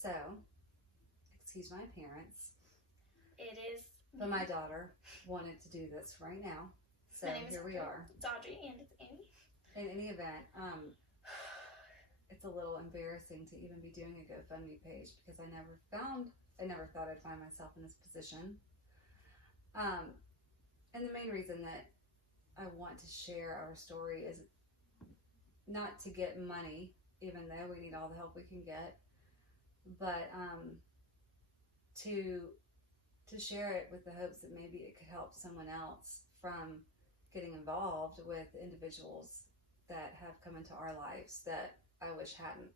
So, excuse my appearance. It is. But my daughter wanted to do this right now. So here we are. It's Audrey and it's Amy. In any event, it's a little embarrassing to even be doing a GoFundMe page because I never thought I'd find myself in this position. And the main reason that I want to share our story is not to get money, even though we need all the help we can get, but to share it with the hopes that maybe it could help someone else from getting involved with individuals that have come into our lives that I wish hadn't.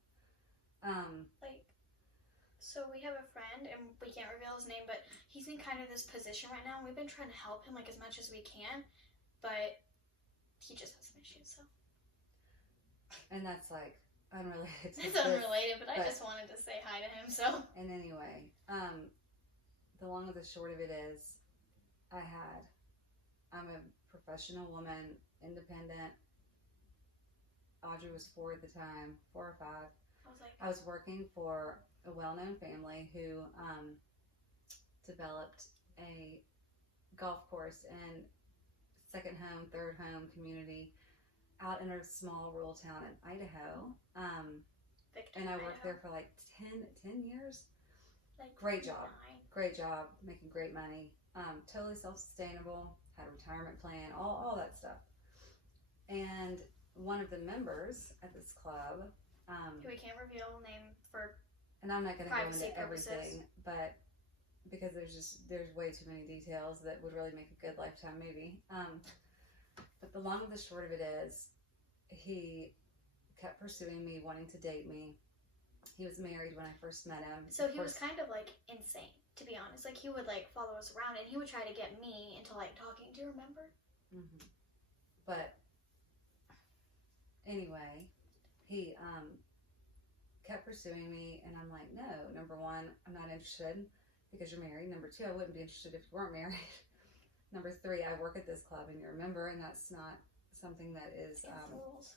So we have a friend, and we can't reveal his name, but he's in kind of this position right now. We've been trying to help him as much as we can, but he just has some issues. So. And that's unrelated. It's unrelated, but I just wanted to say hi to him. So. And anyway, the long and the short of it is, I'm a professional woman, independent. Audrey was 4 at the time, 4 or 5. I was working for a well-known family who developed a golf course and second home, third home community out in a small rural town in Idaho. And I worked there for 10 years. Great job, making great money, totally self-sustainable, had a retirement plan, all that stuff. And one of the members at this club, who we can't reveal the name for, and I'm not going to go into purposes. everything, but because there's way too many details that would really make a good lifetime movie. But the long and the short of it is, he kept pursuing me, wanting to date me. He was married when I first met him. So he was kind of insane, to be honest. He would follow us around, and he would try to get me into talking. Do you remember? Mm-hmm. But anyway, he kept pursuing me, and I'm like, no. Number one, I'm not interested because you're married. Number two, I wouldn't be interested if you weren't married. Number three, I work at this club and you're a member, and that's not something that is against the rules.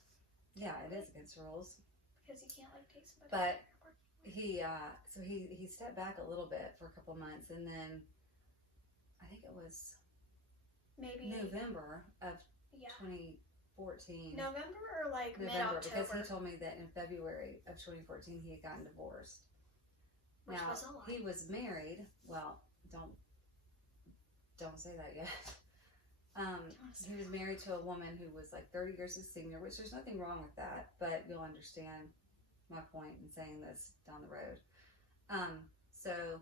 Yeah, it is against the rules. Because you can't take somebody. But he stepped back a little bit for a couple months, and then I think it was maybe November of 2014. November or November, mid-October? because he told me that in February of 2014 he had gotten divorced. Which now was a lie. He was married. Well, don't say that yet. He was married to a woman who was 30 years his senior, which there's nothing wrong with that, but you'll understand my point in saying this down the road. So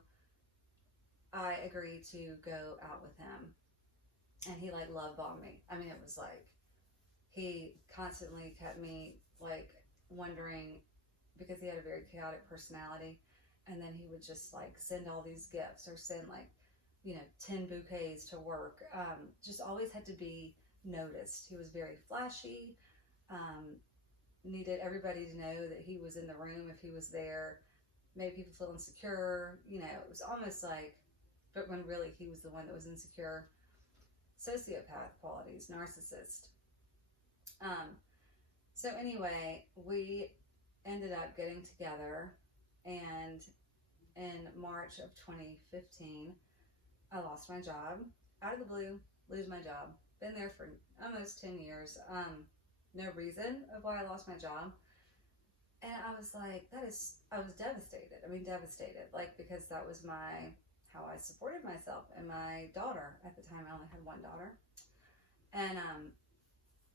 I agreed to go out with him, and he love bombed me. I mean, it was he constantly kept me wondering, because he had a very chaotic personality, and then he would just send all these gifts or send 10 bouquets to work. Just always had to be noticed. He was very flashy, needed everybody to know that he was in the room if he was there, made people feel insecure. It was almost but when really he was the one that was insecure. Sociopath qualities, narcissist. So anyway, we ended up getting together, and in March of 2015, I lost my job. Out of the blue, lose my job. Been there for almost 10 years. No reason of why I lost my job. And I was I was devastated. I mean, devastated. Because that was how I supported myself and my daughter. At the time, I only had one daughter. And,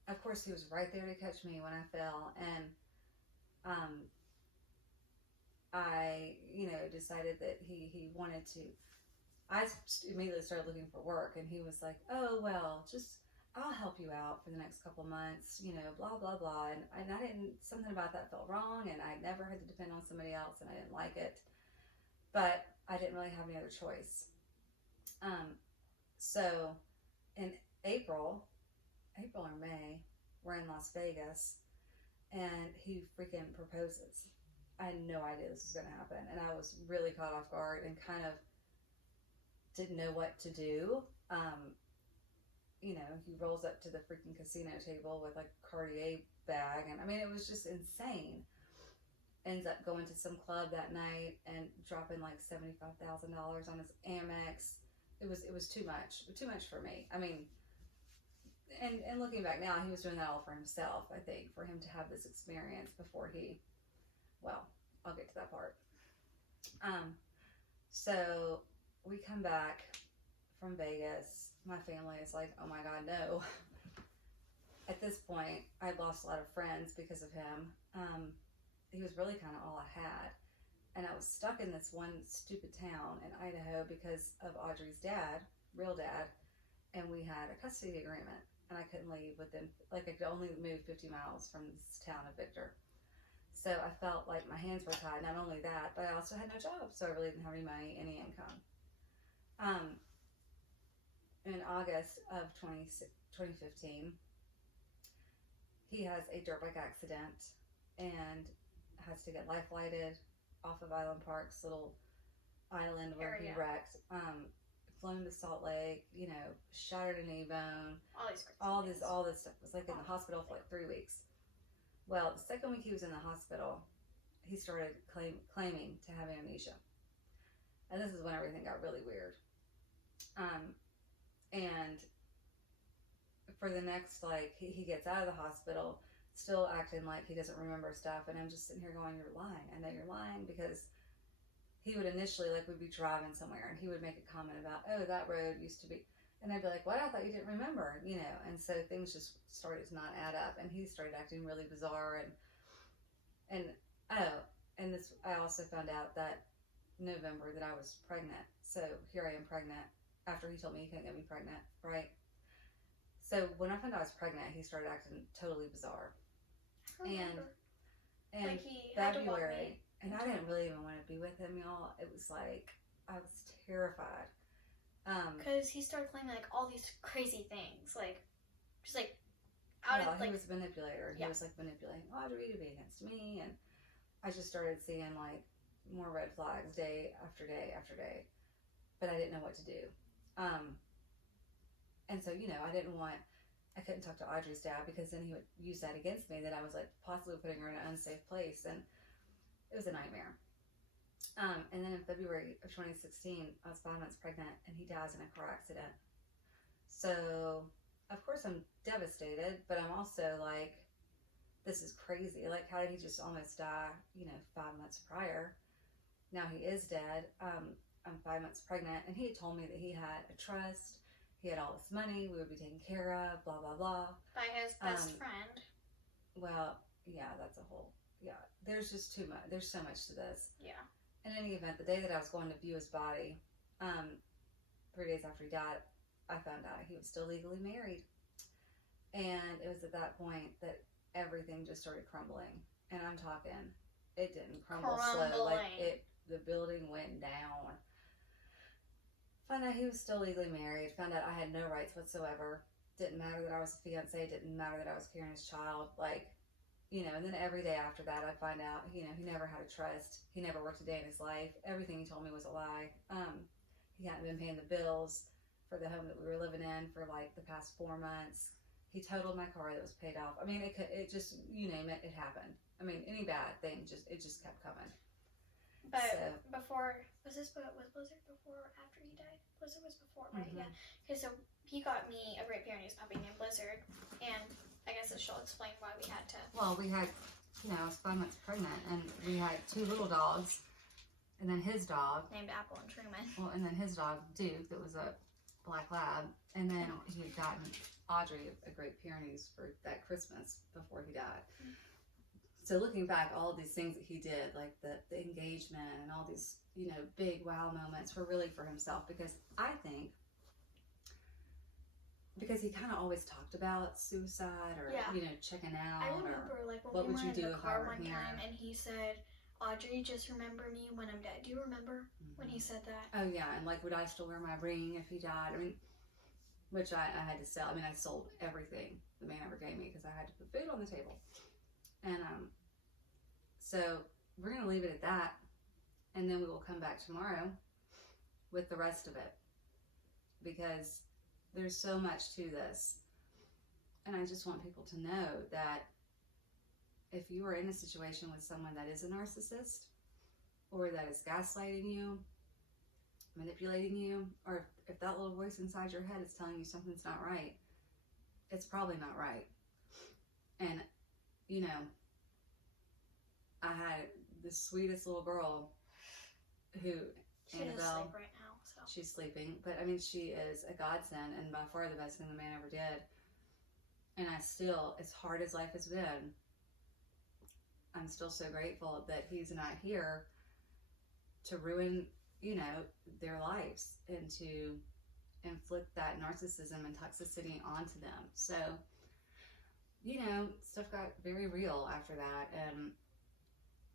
of course, he was right there to catch me when I fell. And, I, decided that he wanted to. I immediately started looking for work, and he was like, oh, well, I'll help you out for the next couple months, blah, blah, blah. And I didn't, something about that felt wrong, and I never had to depend on somebody else, and I didn't like it. But I didn't really have any other choice. So in April or May, we're in Las Vegas, and he freaking proposes. I had no idea this was going to happen, and I was really caught off guard and kind of didn't know what to do. He rolls up to the freaking casino table with a Cartier bag, and I mean, it was just insane. ends up going to some club that night and dropping like $75,000 on his Amex. It was too much for me. I mean, and looking back now, he was doing that all for himself. I think for him to have this experience before well, I'll get to that part. So we come back from Vegas. My family is like, oh my God, no. At this point, I'd lost a lot of friends because of him. He was really kind of all I had. And I was stuck in this one stupid town in Idaho because of Audrey's dad, real dad, and we had a custody agreement. And I couldn't leave within, I could only move 50 miles from this town of Victor. So I felt like my hands were tied. Not only that, but I also had no job, so I really didn't have any money, any income. In August of 2015, he has a dirt bike accident and has to get life flighted off of Island Park's little island where he wrecked. Flown to Salt Lake, shattered a knee bone. All this stuff. Was like in the hospital for like 3 weeks. Well, the second week he was in the hospital, he started claiming to have amnesia. And this is when everything got really weird. And for the next, he gets out of the hospital, still acting like he doesn't remember stuff. And I'm just sitting here going, you're lying. I know you're lying, because he would initially, we'd be driving somewhere and he would make a comment about, oh, that road used to be, and I'd be like, what? I thought you didn't remember, and so things just started to not add up, and he started acting really bizarre, and this, I also found out that November that I was pregnant, so here I am pregnant, after he told me he couldn't get me pregnant, right? So when I found out I was pregnant, he started acting totally bizarre, and he February, and I didn't really even want to be with him, y'all. It was like, I was terrified. Because he started claiming all these crazy things, just out of he was a manipulator. He was manipulating Audrey to be against me, and I just started seeing more red flags day after day after day, but I didn't know what to do. And so I couldn't talk to Audrey's dad, because then he would use that against me, that I was possibly putting her in an unsafe place, and it was a nightmare. And then in February of 2016, I was 5 months pregnant, and he dies in a car accident. So, of course, I'm devastated, but I'm also this is crazy. How did he just almost die, 5 months prior? Now he is dead. I'm 5 months pregnant, and he had told me that he had a trust, he had all this money, we would be taken care of, blah, blah, blah. By his best friend. Well, yeah, that's a whole, there's just too much, there's so much to this. Yeah. In any event, the day that I was going to view his body, 3 days after he died, I found out he was still legally married. And it was at that point that everything just started crumbling. And I'm talking, it didn't crumble slow. The building went down. Found out he was still legally married. Found out I had no rights whatsoever. Didn't matter that I was a fiance. Didn't matter that I was carrying his child. And then every day after that, I'd find out, he never had a trust. He never worked a day in his life. Everything he told me was a lie. He hadn't been paying the bills for the home that we were living in for the past 4 months. He totaled my car that was paid off. I mean, it just, you name it, it happened. I mean, any bad thing, it just kept coming. But before, was Blizzard before or after he died? Blizzard was before, right? Mm-hmm. Yeah. Okay, so he got me a Great Pyrenees puppy named Blizzard, and I guess she'll explain why we had to. Well, we had, I was 5 months pregnant, and we had 2 little dogs, and then his dog. Named Apple and Truman. Well, and then his dog, Duke, that was a black lab, and then he had gotten Audrey a Great Pyrenees for that Christmas before he died. Mm-hmm. So looking back, all of these things that he did, the engagement and all these, big wow moments were really for himself, because I think, because he kind of always talked about suicide or, checking out. I remember, what we would were you do in the if car I were one here? time, and he said, Audrey, just remember me when I'm dead. Do you remember when he said that? Oh, yeah, and would I still wear my ring if he died? I mean, which I had to sell. I mean, I sold everything the man ever gave me, because I had to put food on the table. And, so we're going to leave it at that, and then we will come back tomorrow with the rest of it, because there's so much to this, and I just want people to know that if you are in a situation with someone that is a narcissist or that is gaslighting you, manipulating you, or if that little voice inside your head is telling you something's not right, it's probably not right. And, you know, I had the sweetest little girl who, She's Annabelle, asleep right now, so. she's sleeping, but I mean, she is a godsend and by far the best thing the man ever did. And I still, as hard as life has been, I'm still so grateful that he's not here to ruin, you know, their lives and to inflict that narcissism and toxicity onto them. So, you know, stuff got very real after that. And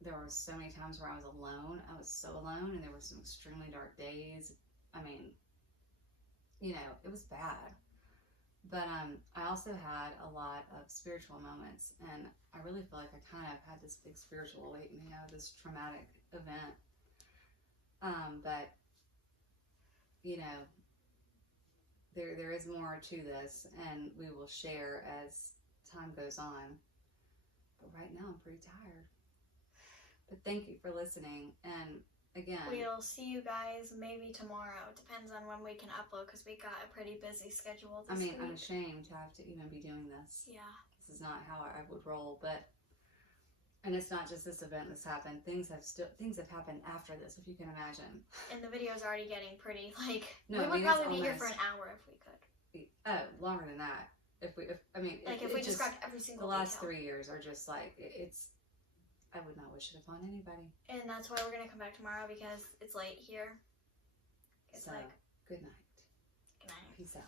there were so many times where I was alone. I was so alone, and there were some extremely dark days. I mean, you know, it was bad. But I also had a lot of spiritual moments, and I really feel like I kind of had this big spiritual awakening out of this traumatic event. But, you know, there is more to this, and we will share as time goes on. But right now, I'm pretty tired. But thank you for listening, and again, we'll see you guys maybe tomorrow. It depends on when we can upload because we got a pretty busy schedule this week. I'm ashamed to have to even be doing this. Yeah. This is not how I would roll, but, and it's not just this event that's happened. Things have happened after this, if you can imagine. And the video's already getting pretty, like, No, we would probably be here for an hour if we could. Oh, longer than that. If we described every single the last detail. 3 years are just like, I would not wish it upon anybody. And that's why we're going to come back tomorrow because it's late here. It's so, like, good night. good night. Peace out.